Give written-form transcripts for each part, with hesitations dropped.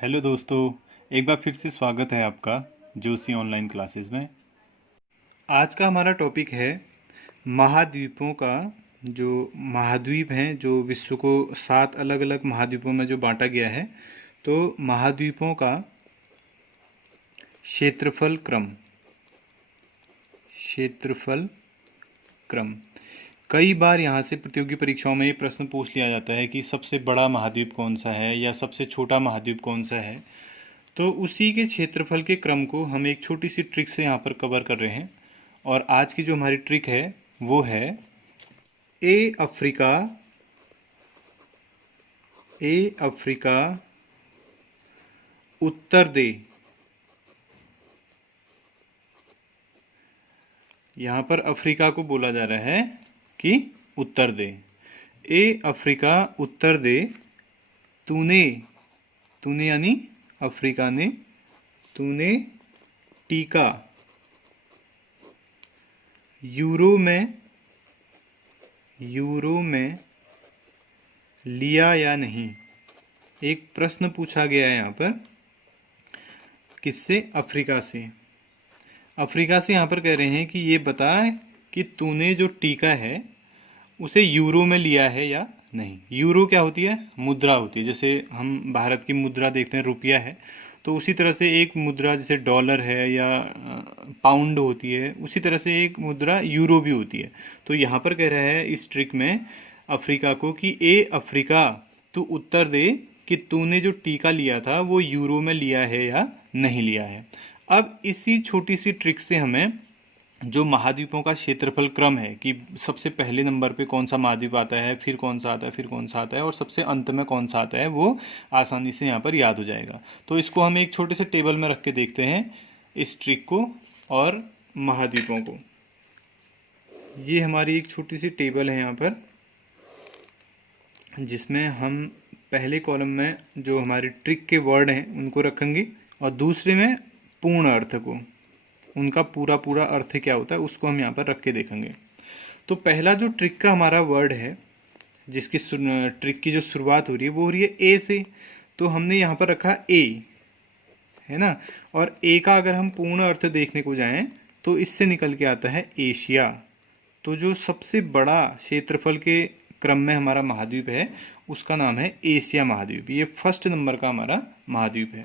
Hello दोस्तों, एक बार फिर से स्वागत है आपका जोशी ऑनलाइन क्लासेस में। आज का हमारा टॉपिक है महाद्वीपों का। जो महाद्वीप हैं, जो विश्व को 7 अलग अलग महाद्वीपों में जो बांटा गया है, तो महाद्वीपों का क्षेत्रफल क्रम। क्षेत्रफल क्रम कई बार यहाँ से प्रतियोगी परीक्षाओं में ये प्रश्न पूछ लिया जाता है कि सबसे बड़ा महाद्वीप कौन सा है या सबसे छोटा महाद्वीप कौन सा है। तो उसी के क्षेत्रफल के क्रम को हम एक छोटी सी ट्रिक से यहाँ पर कवर कर रहे हैं। और आज की जो हमारी ट्रिक है वो है अफ्रीका उत्तर दे। यहाँ पर अफ्रीका को बोला जा रहा है कि उत्तर दे। अफ्रीका उत्तर दे, तूने तूने यानी अफ्रीका ने, तूने टीका यूरो में लिया या नहीं। एक प्रश्न पूछा गया है यहाँ पर, किससे? अफ्रीका से। अफ्रीका से यहाँ पर कह रहे हैं कि ये बता कि तूने जो टीका है उसे यूरो में लिया है या नहीं। यूरो क्या होती है? मुद्रा होती है। जैसे हम भारत की मुद्रा देखते हैं, रुपया है, तो उसी तरह से एक मुद्रा जैसे डॉलर है या पाउंड होती है, उसी तरह से एक मुद्रा यूरो भी होती है। तो यहाँ पर कह रहा है इस ट्रिक में अफ्रीका को कि अफ्रीका तू उत्तर दे कि तूने जो टीका लिया था वो यूरो में लिया है या नहीं लिया है। अब इसी छोटी सी ट्रिक से हमें जो महाद्वीपों का क्षेत्रफल क्रम है कि सबसे पहले नंबर पे कौन सा महाद्वीप आता है, फिर कौन सा आता है, फिर कौन सा आता है और सबसे अंत में कौन सा आता है, वो आसानी से यहाँ पर याद हो जाएगा। तो इसको हम एक छोटे से टेबल में रख के देखते हैं, इस ट्रिक को और महाद्वीपों को। ये हमारी एक छोटी सी टेबल है यहाँ पर, जिसमें हम पहले कॉलम में जो हमारी ट्रिक के वर्ड हैं उनको रखेंगे और दूसरे में पूर्ण अर्थ को, उनका पूरा पूरा अर्थ क्या होता है उसको हम यहाँ पर रख के देखेंगे। तो पहला जो ट्रिक का हमारा वर्ड है, जिसकी ट्रिक की जो शुरुआत हो रही है वो हो रही है ए से। तो हमने यहाँ पर रखा ए, है ना। और ए का अगर हम पूर्ण अर्थ देखने को जाएं तो इससे निकल के आता है एशिया। तो जो सबसे बड़ा क्षेत्रफल के क्रम में हमारा महाद्वीप है उसका नाम है एशिया महाद्वीप। ये फर्स्ट नंबर का हमारा महाद्वीप है,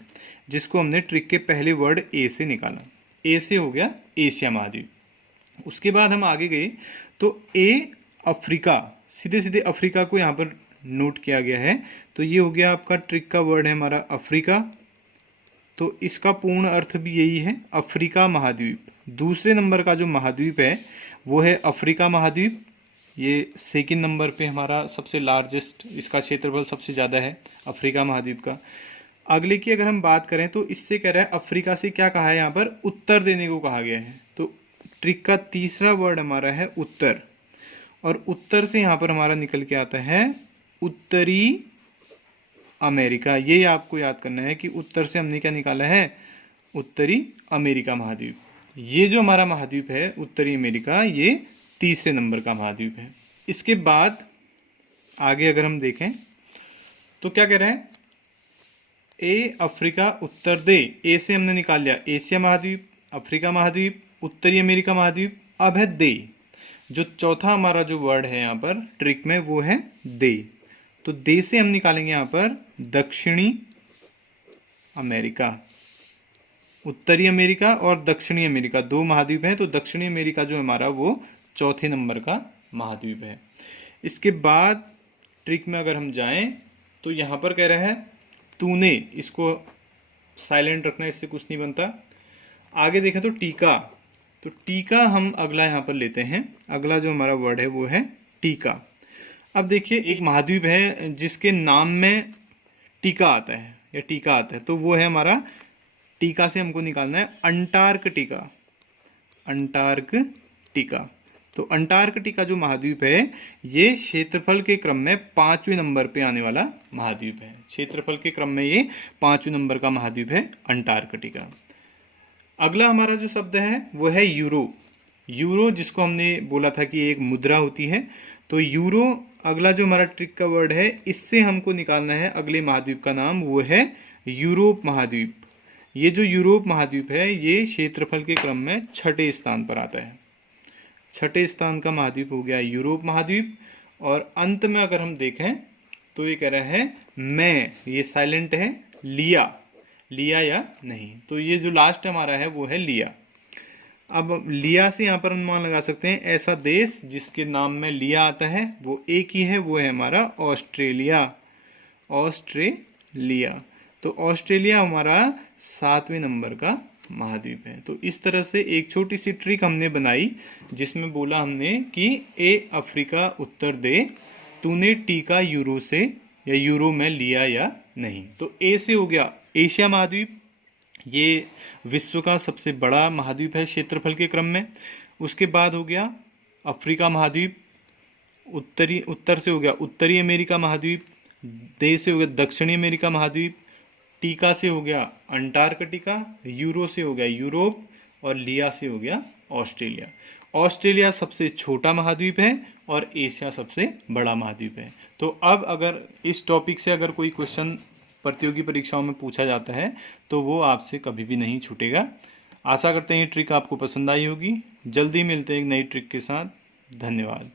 जिसको हमने ट्रिक के पहले वर्ड ए से निकाला। ए से हो गया एशिया महाद्वीप। उसके बाद हम आगे गए तो अफ्रीका, सीधे सीधे अफ्रीका को यहाँ पर नोट किया गया है। तो ये हो गया आपका ट्रिक का वर्ड है हमारा अफ्रीका। तो इसका पूर्ण अर्थ भी यही है, अफ्रीका महाद्वीप। दूसरे नंबर का जो महाद्वीप है वो है अफ्रीका महाद्वीप। ये सेकंड नंबर पे हमारा सबसे लार्जेस्ट, इसका क्षेत्रफल सबसे ज़्यादा है अफ्रीका महाद्वीप का। अगले की अगर हम बात करें तो इससे कह रहा है अफ्रीका से क्या कहा है, यहाँ पर उत्तर देने को कहा गया है। तो ट्रिक का तीसरा वर्ड हमारा है उत्तर, और उत्तर से यहाँ पर हमारा निकल के आता है उत्तरी अमेरिका। ये आपको याद करना है कि उत्तर से हमने क्या निकाला है, उत्तरी अमेरिका महाद्वीप। ये जो हमारा महाद्वीप है उत्तरी अमेरिका, ये तीसरे नंबर का महाद्वीप है। इसके बाद आगे अगर हम देखें तो क्या कह रहे हैं, अफ्रीका उत्तर दे। ए से हमने निकाल लिया एशिया महाद्वीप, अफ्रीका महाद्वीप, उत्तरी अमेरिका महाद्वीप। अब है दे। जो चौथा हमारा जो वर्ड है यहाँ पर ट्रिक में वो है दे। तो दे से हम निकालेंगे यहाँ पर दक्षिणी अमेरिका। उत्तरी अमेरिका और दक्षिणी अमेरिका दो महाद्वीप हैं, तो दक्षिणी अमेरिका जो हमारा वो चौथे नंबर का महाद्वीप है। इसके बाद ट्रिक में अगर हम जाएं तो यहाँ पर कह रहा है तूने, इसको साइलेंट रखना, इससे कुछ नहीं बनता। आगे देखें तो टीका। तो टीका हम अगला यहाँ पर लेते हैं। अगला जो हमारा वर्ड है वो है टीका। अब देखिए एक महाद्वीप है जिसके नाम में टीका आता है या टीका आता है, तो वो है हमारा, टीका से हमको निकालना है अंटार्कटिका। अंटार्कटिका। तो अंटार्कटिका जो महाद्वीप है ये क्षेत्रफल के क्रम में 5वें नंबर पे आने वाला महाद्वीप है। क्षेत्रफल के क्रम में ये 5वें नंबर का महाद्वीप है अंटार्कटिका। अगला हमारा जो शब्द है वो है यूरो। यूरो जिसको हमने बोला था कि एक मुद्रा होती है, तो यूरो अगला जो हमारा ट्रिक का वर्ड है, इससे हमको निकालना है अगले महाद्वीप का नाम, वो है यूरोप महाद्वीप। ये जो यूरोप महाद्वीप है ये क्षेत्रफल के क्रम में छठे स्थान पर आता है। छठे स्थान का महाद्वीप हो गया यूरोप महाद्वीप। और अंत में अगर हम देखें तो ये कह रहा है मैं, ये साइलेंट है, लिया, लिया या नहीं। तो ये जो लास्ट हमारा है वो है लिया। अब लिया से यहाँ पर अनुमान लगा सकते हैं ऐसा देश जिसके नाम में लिया आता है वो एक ही है, वो है हमारा ऑस्ट्रेलिया। ऑस्ट्रेलिया, तो ऑस्ट्रेलिया हमारा 7वें नंबर का महाद्वीप है। तो इस तरह से एक छोटी सी ट्रिक हमने बनाई जिसमें बोला हमने कि ए अफ्रीका उत्तर दे, तूने टीका यूरो से या यूरो में लिया या नहीं। तो ए से हो गया एशिया महाद्वीप, ये विश्व का सबसे बड़ा महाद्वीप है क्षेत्रफल के क्रम में। उसके बाद हो गया अफ्रीका महाद्वीप, उत्तर से हो गया उत्तरी अमेरिका महाद्वीप, दे से हो गया दक्षिणी अमेरिका महाद्वीप, टीका से हो गया अंटार्कटिका, यूरो से हो गया यूरोप और लिया से हो गया ऑस्ट्रेलिया। ऑस्ट्रेलिया सबसे छोटा महाद्वीप है और एशिया सबसे बड़ा महाद्वीप है। तो अब अगर इस टॉपिक से अगर कोई क्वेश्चन प्रतियोगी परीक्षाओं में पूछा जाता है तो वो आपसे कभी भी नहीं छूटेगा। आशा करते हैं ये ट्रिक आपको पसंद आई होगी। जल्दी मिलते हैं एक नई ट्रिक के साथ। धन्यवाद।